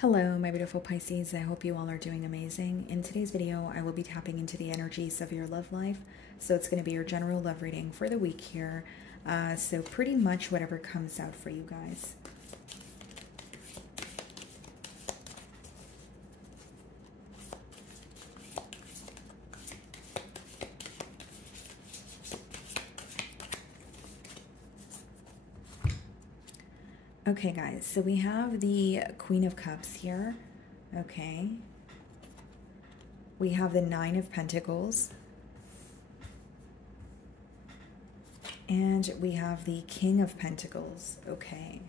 Hello, my beautiful Pisces. I hope you all are doing amazing. In today's video, I will be tapping into the energies of your love life. So it's going to be your general love reading for the week here. So pretty much whatever comes out for you guys. Okay, guys, so we have the Queen of Cups here. Okay. We have the Nine of Pentacles. And we have the King of Pentacles. Okay.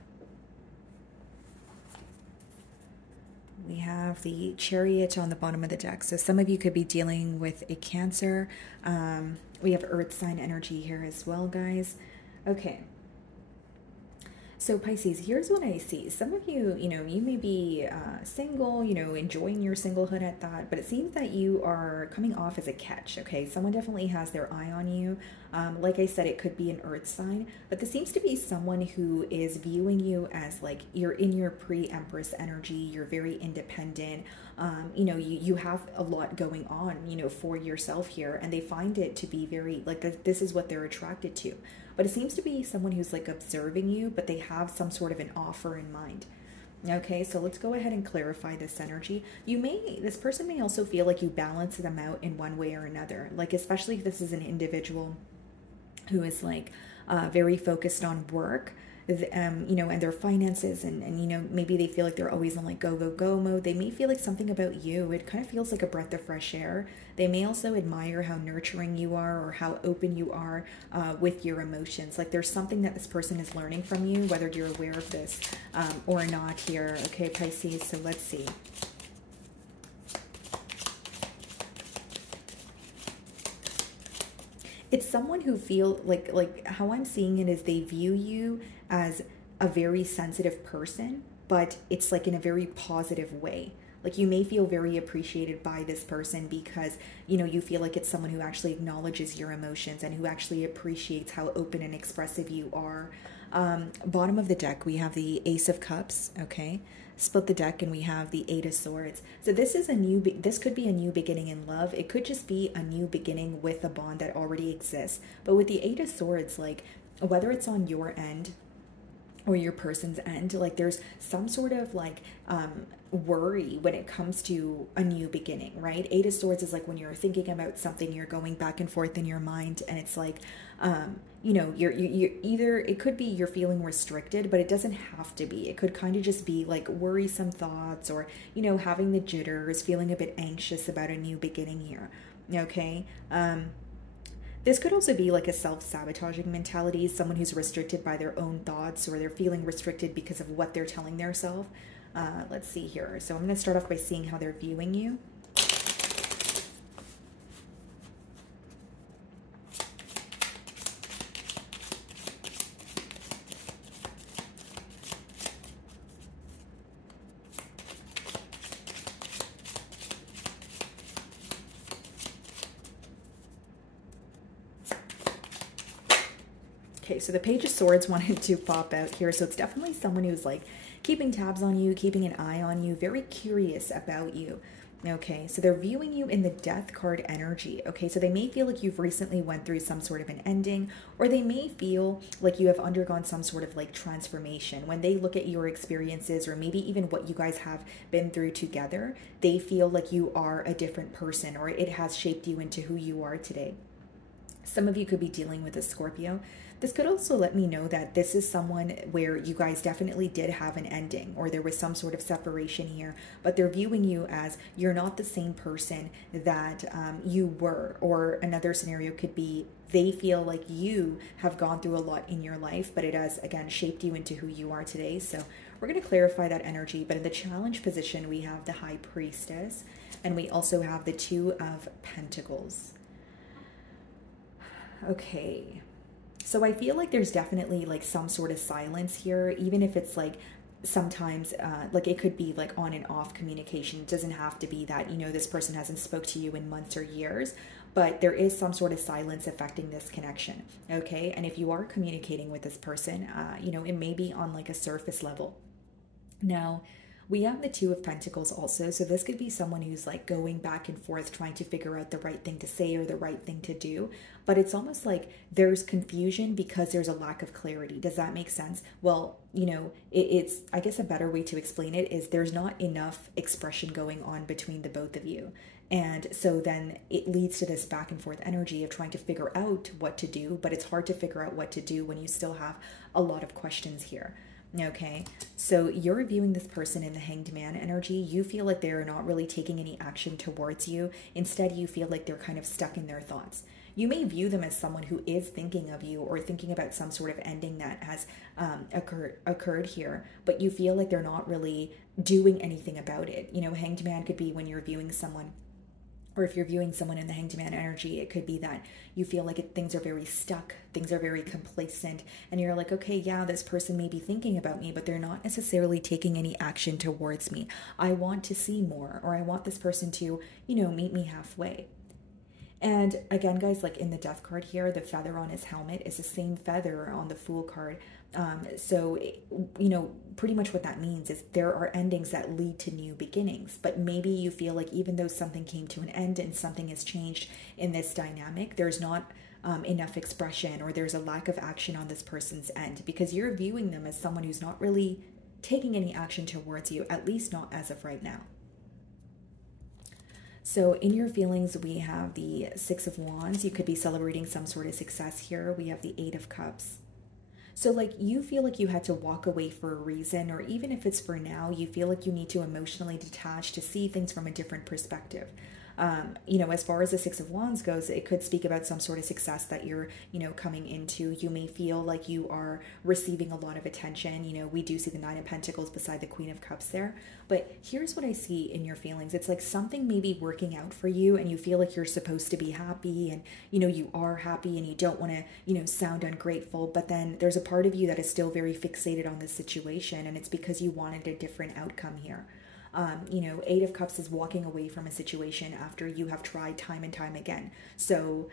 We have the Chariot on the bottom of the deck. So some of you could be dealing with a Cancer. We have Earth sign energy here as well, guys. Okay. So Pisces, here's what I see. Some of you, you may be single, enjoying your singlehood at that, but it seems that you are coming off as a catch, okay? Someone definitely has their eye on you. Like I said, it could be an earth sign, but this seems to be someone who is viewing you as like you're in your pre-empress energy. You're very independent. You have a lot going on, for yourself here, and they find it to be very like this is what they're attracted to. But it seems to be someone who's like observing you, but they have some sort of an offer in mind. Okay, so let's go ahead and clarify this energy. This person may also feel like you balance them out in one way or another. Like, especially if this is an individual who is like very focused on work, and their finances, and maybe they feel like they're always in like go, go, go mode. They may feel like something about you, it kind of feels like a breath of fresh air. They may also admire how nurturing you are or how open you are with your emotions. Like there's something that this person is learning from you, whether you're aware of this or not here. Okay, Pisces, so let's see. It's someone who feel like how I'm seeing it is they view you as a very sensitive person, but it's like in a very positive way. Like you may feel very appreciated by this person because, you feel like it's someone who actually acknowledges your emotions and who actually appreciates how open and expressive you are. Bottom of the deck, we have the Ace of Cups, okay? Split the deck and we have the Eight of Swords. So this is this could be a new beginning in love. It could just be a new beginning with a bond that already exists. But with the Eight of Swords, like whether it's on your end or your person's end, like there's some sort of like worry when it comes to a new beginning, right? Eight of Swords is like when you're thinking about something, you're going back and forth in your mind, and it's like you're either, it could be you're feeling restricted, but it doesn't have to be. It could kind of just be like worrisome thoughts, or having the jitters, feeling a bit anxious about a new beginning here. Okay. This could also be like a self-sabotaging mentality, someone who's restricted by their own thoughts, or they're feeling restricted because of what they're telling themselves. Let's see here. So I'm going to start off by seeing how they're viewing you. Okay, so the Page of Swords wanted to pop out here. So it's definitely someone who's like keeping tabs on you, keeping an eye on you, very curious about you. Okay, so they're viewing you in the Death card energy. Okay, so they may feel like you've recently went through some sort of an ending, or they may feel like you have undergone some sort of like transformation. When they look at your experiences, or maybe even what you guys have been through together, they feel like you are a different person, or it has shaped you into who you are today. Some of you could be dealing with a Scorpio. This could also let me know that this is someone where you guys definitely did have an ending, or there was some sort of separation here, but they're viewing you as you're not the same person that you were. Or another scenario could be they feel like you have gone through a lot in your life, but it has, again, shaped you into who you are today. So we're going to clarify that energy. But in the challenge position, we have the High Priestess, and we also have the Two of Pentacles. Okay, so I feel like there's definitely like some sort of silence here, even if it's like sometimes like it could be like on and off communication. It doesn't have to be that, this person hasn't spoke to you in months or years, but there is some sort of silence affecting this connection. Okay, and if you are communicating with this person, it may be on like a surface level. Now, We have the Two of Pentacles also. So this could be someone who's like going back and forth trying to figure out the right thing to say or the right thing to do. But it's almost like there's confusion because there's a lack of clarity. Does that make sense? Well, you know, it's, I guess a better way to explain it is there's not enough expression going on between the both of you. And so then it leads to this back and forth energy of trying to figure out what to do, but it's hard to figure out what to do when you still have a lot of questions here. Okay, so you're viewing this person in the Hanged Man energy. You feel like they're not really taking any action towards you. Instead, you feel like they're kind of stuck in their thoughts. You may view them as someone who is thinking of you or thinking about some sort of ending that has occurred here, but you feel like they're not really doing anything about it. You know, Hanged Man could be when you're viewing someone, or if you're viewing someone in the Hanged Man energy, it could be that you feel like things are very stuck, things are very complacent, and you're like, okay, yeah, this person may be thinking about me, but they're not necessarily taking any action towards me. I want to see more, or I want this person to, you know, meet me halfway. And again, guys, like in the Death card here, the feather on his helmet is the same feather on the Fool card. So, you know, pretty much what that means is there are endings that lead to new beginnings. But maybe you feel like even though something came to an end and something has changed in this dynamic, there's not enough expression, or there's a lack of action on this person's end, because you're viewing them as someone who's not really taking any action towards you, at least not as of right now. So in your feelings, we have the Six of Wands. You could be celebrating some sort of success here. We have the Eight of Cups. So like you feel like you had to walk away for a reason, or even if it's for now, you feel like you need to emotionally detach to see things from a different perspective. You know, as far as the Six of Wands goes, it could speak about some sort of success that you're, you know, coming into. You may feel like you are receiving a lot of attention. You know, we do see the Nine of Pentacles beside the Queen of Cups there. But here's what I see in your feelings. It's like something may be working out for you and you feel like you're supposed to be happy, and, you know, you are happy and you don't want to, you know, sound ungrateful. But then there's a part of you that is still very fixated on this situation, and it's because you wanted a different outcome here. You know, Eight of Cups is walking away from a situation after you have tried time and time again. So,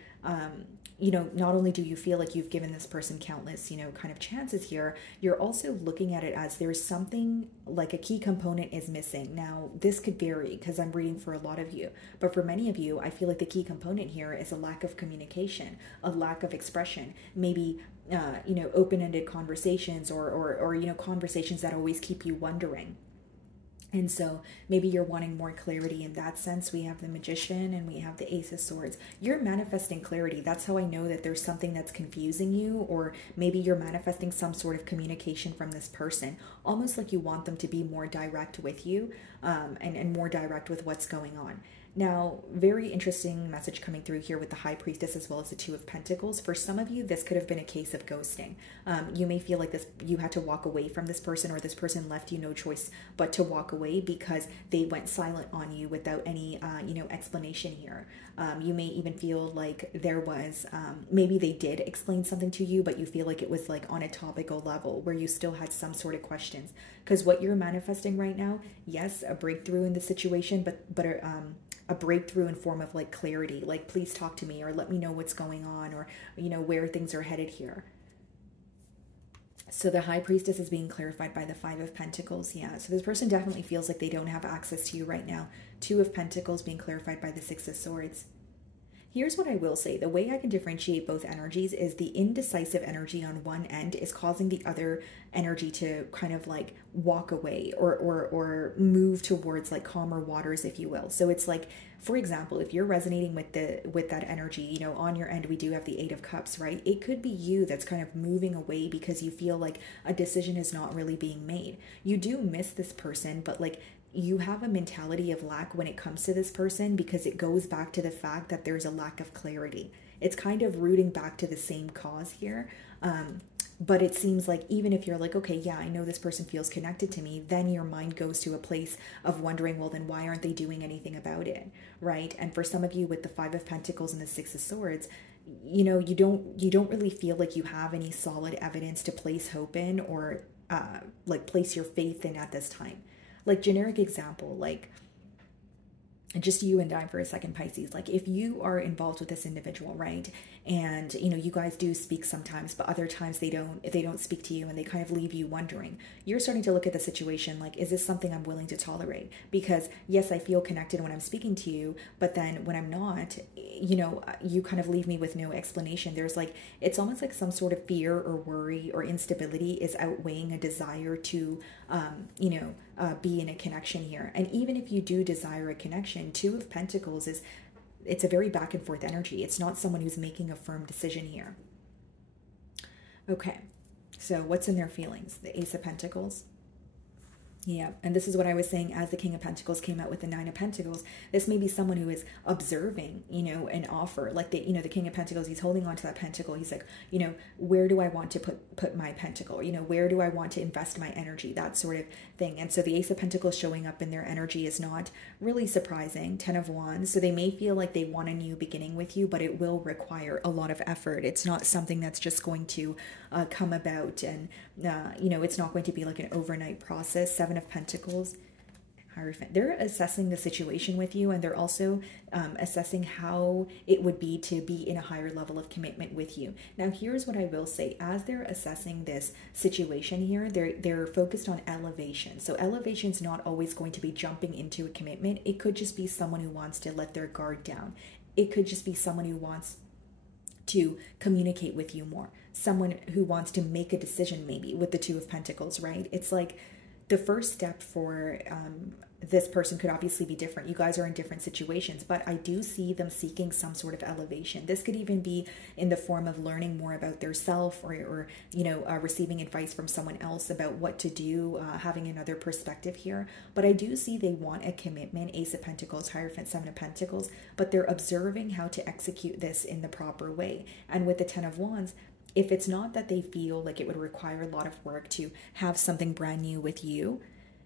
you know, not only do you feel like you've given this person countless, you know, kind of chances here, you're also looking at it as there's something like a key component is missing. Now, this could vary because I'm reading for a lot of you, but for many of you, I feel like the key component here is a lack of communication, a lack of expression, maybe you know, open-ended conversations, or you know, conversations that always keep you wondering. And so maybe you're wanting more clarity in that sense. We have the Magician and we have the Ace of Swords. You're manifesting clarity. That's how I know that there's something that's confusing you, or maybe you're manifesting some sort of communication from this person, almost like you want them to be more direct with you, and more direct with what's going on. Now, very interesting message coming through here with the High Priestess as well as the Two of Pentacles. For some of you, this could have been a case of ghosting. You may feel like this, you had to walk away from this person, or this person left you no choice but to walk away because they went silent on you without any, you know, explanation here. You may even feel like there was, maybe they did explain something to you, but you feel like it was like on a topical level where you still had some sort of questions. Because what you're manifesting right now, yes, a breakthrough in the situation, but a breakthrough in form of like clarity, like please talk to me, or let me know what's going on, or, you know, where things are headed here. So the High Priestess is being clarified by the Five of Pentacles. Yeah, so this person definitely feels like they don't have access to you right now. Two of Pentacles being clarified by the Six of Swords. Here's what I will say. The way I can differentiate both energies is the indecisive energy on one end is causing the other energy to kind of like walk away, or move towards like calmer waters, if you will. So it's like, for example, if you're resonating with that energy, you know, on your end, we do have the Eight of Cups, right? It could be you that's kind of moving away because you feel like a decision is not really being made. You do miss this person, but like, you have a mentality of lack when it comes to this person, because it goes back to the fact that there's a lack of clarity. It's kind of rooting back to the same cause here. But it seems like even if you're like, okay, yeah, I know this person feels connected to me, then your mind goes to a place of wondering, well, then why aren't they doing anything about it, right? And for some of you with the Five of Pentacles and the Six of Swords, you know, you don't really feel like you have any solid evidence to place hope in, or like place your faith in at this time. Like, generic example, like just you and I for a second, Pisces. Like if you are involved with this individual, right? And you guys do speak sometimes, but other times they don't, if they don't speak to you and they kind of leave you wondering, you're starting to look at the situation like, is this something I'm willing to tolerate? Because yes, I feel connected when I'm speaking to you, but then when I'm not, you kind of leave me with no explanation. There's like, it's almost like some sort of fear or worry or instability is outweighing a desire to, be in a connection here. And even if you do desire a connection, Two of Pentacles it's a very back and forth energy. It's not someone who's making a firm decision here. Okay, so what's in their feelings? The Ace of Pentacles. Yeah, and this is what I was saying as the King of Pentacles came out with the Nine of Pentacles. This may be someone who is observing, an offer. Like the King of Pentacles, he's holding on to that pentacle. He's like, where do I want to put my pentacle? Where do I want to invest my energy? That sort of thing. And so the Ace of Pentacles showing up in their energy is not really surprising. 10 of Wands. So they may feel like they want a new beginning with you, but it will require a lot of effort. It's not something that's just going to come about, and it's not going to be like an overnight process. 7 of Pentacles, Hierophant. They're assessing the situation with you, and they're also assessing how it would be to be in a higher level of commitment with you. Now, here's what I will say. As they're assessing this situation here, they're focused on elevation. So elevation's not always going to be jumping into a commitment. It could just be someone who wants to let their guard down. It could just be someone who wants to communicate with you more. Someone who wants to make a decision, maybe, with the Two of Pentacles, right? It's like the first step for this person could obviously be different. You guys are in different situations, but I do see them seeking some sort of elevation. This could even be in the form of learning more about their self, or receiving advice from someone else about what to do, having another perspective here. But I do see they want a commitment. Ace of Pentacles, Hierophant, 7 of Pentacles, but they're observing how to execute this in the proper way. And with the 10 of Wands, if it's not that they feel like it would require a lot of work to have something brand new with you,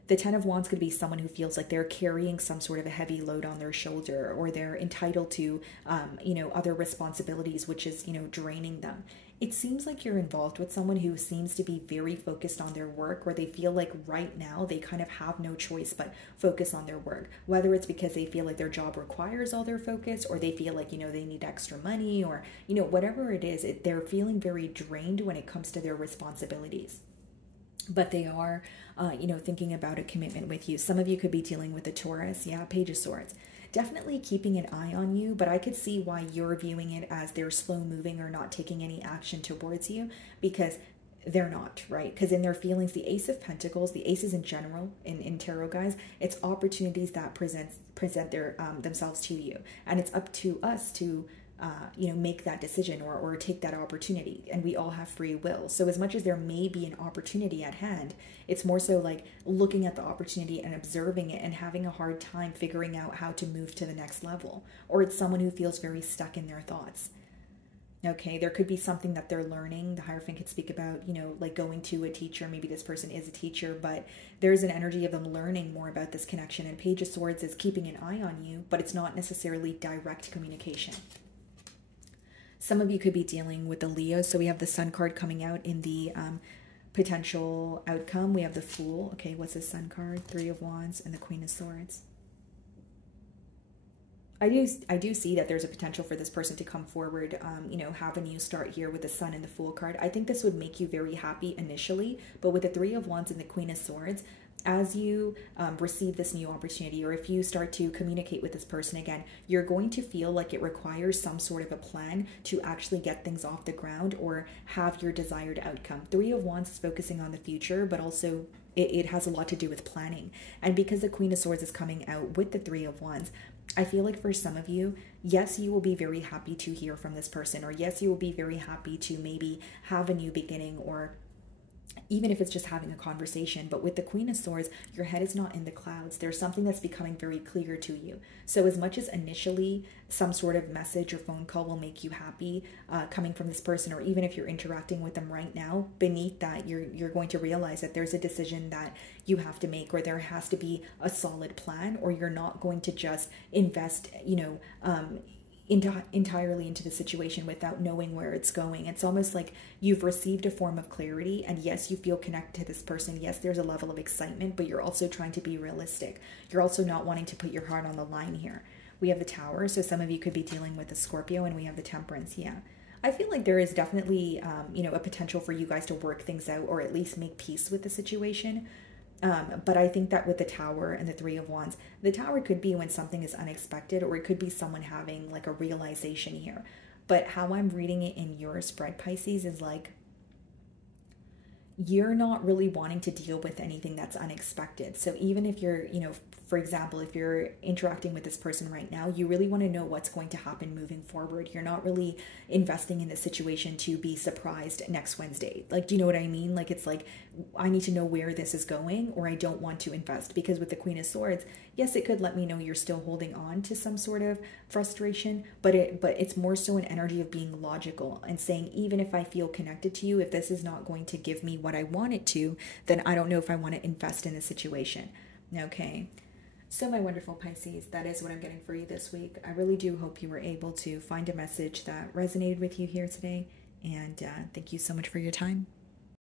the 10 of Wands could be someone who feels like they're carrying some sort of a heavy load on their shoulder, or they're entitled to, other responsibilities, which is, draining them. It seems like you're involved with someone who seems to be very focused on their work, or they feel like right now they kind of have no choice but focus on their work. Whether it's because they feel like their job requires all their focus, or they feel like, they need extra money, or, whatever it is, they're feeling very drained when it comes to their responsibilities. But they are, thinking about a commitment with you. Some of you could be dealing with a Taurus. Yeah, Page of Swords. Definitely keeping an eye on you, but I could see why you're viewing it as they're slow moving or not taking any action towards you, because they're not, right? Because in their feelings, the Ace of Pentacles, the aces in general, in tarot, guys, it's opportunities that present their themselves to you. And it's up to us to make that decision or take that opportunity. And we all have free will. So as much as there may be an opportunity at hand, it's more so like looking at the opportunity and observing it and having a hard time figuring out how to move to the next level. Or it's someone who feels very stuck in their thoughts. Okay, there could be something that they're learning. The Hierophant could speak about, like going to a teacher. Maybe this person is a teacher, but there's an energy of them learning more about this connection. And Page of Swords is keeping an eye on you, but it's not necessarily direct communication. Some of you could be dealing with the Leo. So we have the Sun card coming out in the potential outcome. We have the Fool. Okay, what's the Sun card? 3 of Wands and the Queen of Swords. I do see that there's a potential for this person to come forward, have a new start here with the Sun and the Fool card. I think this would make you very happy initially, but with the 3 of Wands and the Queen of Swords, as you receive this new opportunity, or if you start to communicate with this person again, you're going to feel like it requires some sort of a plan to actually get things off the ground or have your desired outcome. 3 of Wands is focusing on the future, but also it has a lot to do with planning. And because the Queen of Swords is coming out with the 3 of Wands, I feel like for some of you, yes, you will be very happy to hear from this person, or yes, you will be very happy to maybe have a new beginning, or even if it's just having a conversation. But with the Queen of Swords, your head is not in the clouds. There's something that's becoming very clear to you. So as much as initially some sort of message or phone call will make you happy coming from this person, or even if you're interacting with them right now, beneath that, you're going to realize that there's a decision that you have to make, or there has to be a solid plan, or you're not going to just invest, entirely into the situation without knowing where it's going. It's almost like you've received a form of clarity, and yes, you feel connected to this person. Yes, there's a level of excitement, but you're also trying to be realistic. You're also not wanting to put your heart on the line here. We have the Tower, so some of you could be dealing with a Scorpio, and we have the Temperance. Yeah, I feel like there is definitely, a potential for you guys to work things out, or at least make peace with the situation. But I think that with the Tower and the Three of Wands, the Tower could be when something is unexpected, or it could be someone having like a realization here. But how I'm reading it in your spread, Pisces, is like you're not really wanting to deal with anything that's unexpected. So even if you're, for example, if you're interacting with this person right now, you really want to know what's going to happen moving forward. You're not really investing in the situation to be surprised next Wednesday. Like, do you know what I mean? Like, it's like, I need to know where this is going, or I don't want to invest. Because with the Queen of Swords, yes, it could let me know you're still holding on to some sort of frustration, but it's more so an energy of being logical and saying, even if I feel connected to you, if this is not going to give me what I want it to, then I don't know if I want to invest in the situation. Okay. So my wonderful Pisces, that is what I'm getting for you this week. I really do hope you were able to find a message that resonated with you here today. And thank you so much for your time.